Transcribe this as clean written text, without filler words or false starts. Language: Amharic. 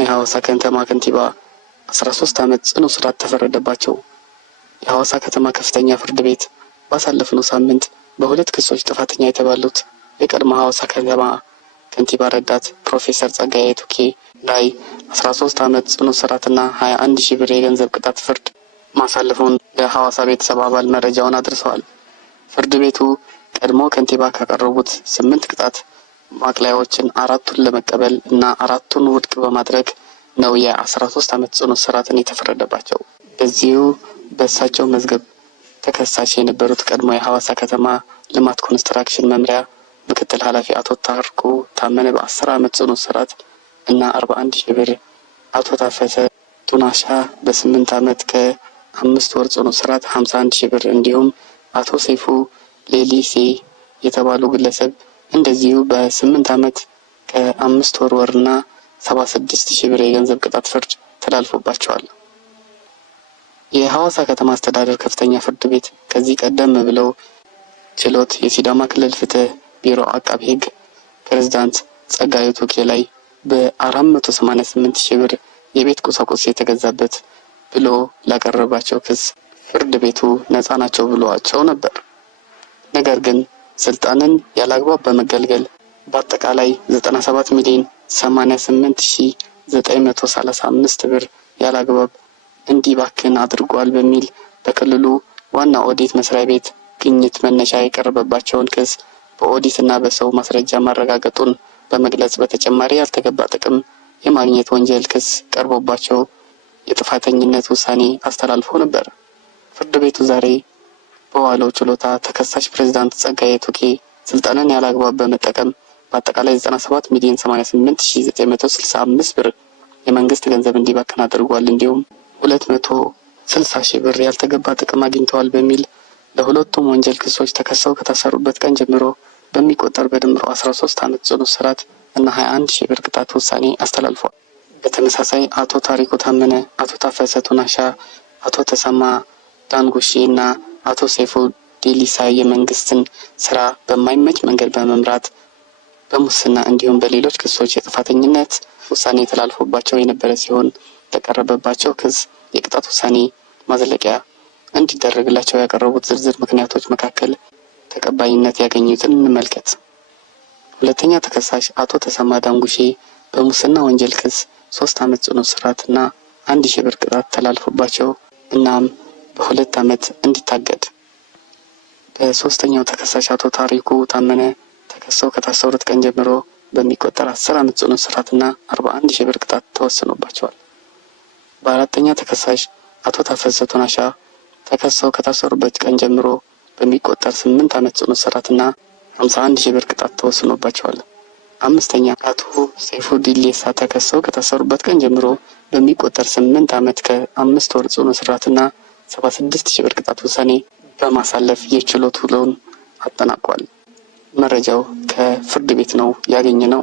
የሐዋሳ ከተማ ከንቲባ 13 ዓመት ጽኑ እስራት ተፈረደባቸው። የሐዋሳ ከተማ ከፍተኛ ፍርድ ቤት ባሳለፍነው ሳምንት በሁለት ክሶች ጥፋተኛ የተባሉት የቀድሞ ሐዋሳ ከተማ ከንቲባ ረዳት ፕሮፌሰር ጸጋዬ ቱኬ ላይ 13 ዓመት ጽኑ እስራትና 21 ሺህ ብር የገንዘብ ቅጣት ፍርድ ማሳለፉን ለሐዋሳ ቤተሰብ አባል መረጃውን አድርሰዋል። ፍርድ ቤቱ ቀድሞ ከንቲባ ካቀረቡት 8 ቅጣት ማቅለያዎችን 4ቱን ለመቀበል እና 4ቱን ውድቅ በማድረግ ነው የ13 ዓመት ጽኑ እስራትን የተፈረደባቸው። በዚሁ በእሳቸው መዝገብ ተከሳሽ የነበሩት ቀድሞ የሐዋሳ ከተማ ልማት ኮንስትራክሽን መምሪያ ምክትል ኃላፊ አቶ ታርኩ ታመነ በ10 ዓመት ጽኑ እስራት እና 41 ሺህ ብር፣ አቶ ታፈሰ ቱናሻ በ8 ዓመት ከ5 ወር ጽኑ እስራት 51 ሺህ ብር እንዲሁም አቶ ሰይፉ ሌሊሴ የተባሉ ግለሰብ እንደዚሁ በ8 ዓመት ከ5 ወርና 76 ሺህ ብር የገንዘብ ቅጣት ፍርድ ተላልፎባቸዋል። የሐዋሳ ከተማ አስተዳደር ከፍተኛ ፍርድ ቤት ከዚህ ቀደም ብለው ችሎት የሲዳማ ክልል ፍትህ ቢሮ አቃቢ ሕግ ፕሬዝዳንት ጸጋዬ ቱኬ ላይ በ488 ሺህ ብር የቤት ቁሳቁስ የተገዛበት ብሎ ላቀረባቸው ክስ ፍርድ ቤቱ ነፃ ናቸው ብሏቸው ነበር። ነገር ግን ስልጣንን ያላግባብ በመገልገል በአጠቃላይ 97 ሚሊዮን 88,935 ብር ያላግባብ እንዲባክን አድርጓል በሚል በክልሉ ዋና ኦዲት መስሪያ ቤት ግኝት መነሻ የቀረበባቸውን ክስ በኦዲት እና በሰው ማስረጃ ማረጋገጡን በመግለጽ በተጨማሪ ያልተገባ ጥቅም የማግኘት ወንጀል ክስ ቀርቦባቸው የጥፋተኝነት ውሳኔ አስተላልፎ ነበር። ፍርድ ቤቱ ዛሬ በዋለው ችሎታ ተከሳሽ ፕሬዝዳንት ጸጋዬ ቱኬ ስልጣንን ያላግባብ በመጠቀም በአጠቃላይ 97 ሚሊዮን 88,965 ብር የመንግስት ገንዘብ እንዲባክን አድርጓል፣ እንዲሁም 260 ሺህ ብር ያልተገባ ጥቅም አግኝተዋል በሚል ለሁለቱም ወንጀል ክሶች ተከሰው ከታሰሩበት ቀን ጀምሮ በሚቆጠር በድምሩ 13 ዓመት ጽኑ እስራት እና 21 ሺህ ብር ቅጣት ውሳኔ አስተላልፏል። በተመሳሳይ አቶ ታሪኩ ታመነ፣ አቶ ታፈሰ ቱናሻ፣ አቶ ተሰማ ዳንጉሺ እና አቶ ሰይፉ ዴሊሳ የመንግስትን ስራ በማይመች መንገድ በመምራት በሙስና እንዲሁም በሌሎች ክሶች የጥፋተኝነት ውሳኔ ተላልፎባቸው የነበረ ሲሆን ለቀረበባቸው ክስ የቅጣት ውሳኔ ማዝለቂያ እንዲደረግላቸው ያቀረቡት ዝርዝር ምክንያቶች መካከል ተቀባይነት ያገኙትን እንመልከት። ሁለተኛ ተከሳሽ አቶ ተሰማ ዳንጉሺ በሙስና ወንጀል ክስ 3 ዓመት ጽኑ እስራትና 1 ሺህ ብር ቅጣት ተላልፎባቸው እናም በ2 ዓመት እንዲታገድ። በሶስተኛው ተከሳሽ አቶ ታሪኩ ታመነ ተከሰው ከታሰሩት ቀን ጀምሮ በሚቆጠር 10 ዓመት ጽኑ እስራትና 41 ሺህ ብር ቅጣት ተወስኖባቸዋል። በአራተኛ ተከሳሽ አቶ ታፈሰ ቱናሻ ተከሰው ከታሰሩበት ቀን ጀምሮ በሚቆጠር 8 ዓመት ጽኑ እስራትና 51 ሺህ ብር ቅጣት ተወስኖባቸዋል። አምስተኛ አቶ ሰይፉ ዲሌሳ ተከሰው ከታሰሩበት ቀን ጀምሮ በሚቆጠር 8 ዓመት ከ5 ወር ጽኑ እስራትና 76 ሺህ ብር ቅጣት ውሳኔ በማሳለፍ የችሎት ውሎውን አጠናቋል። መረጃው ከፍርድ ቤት ነው ያገኘነው።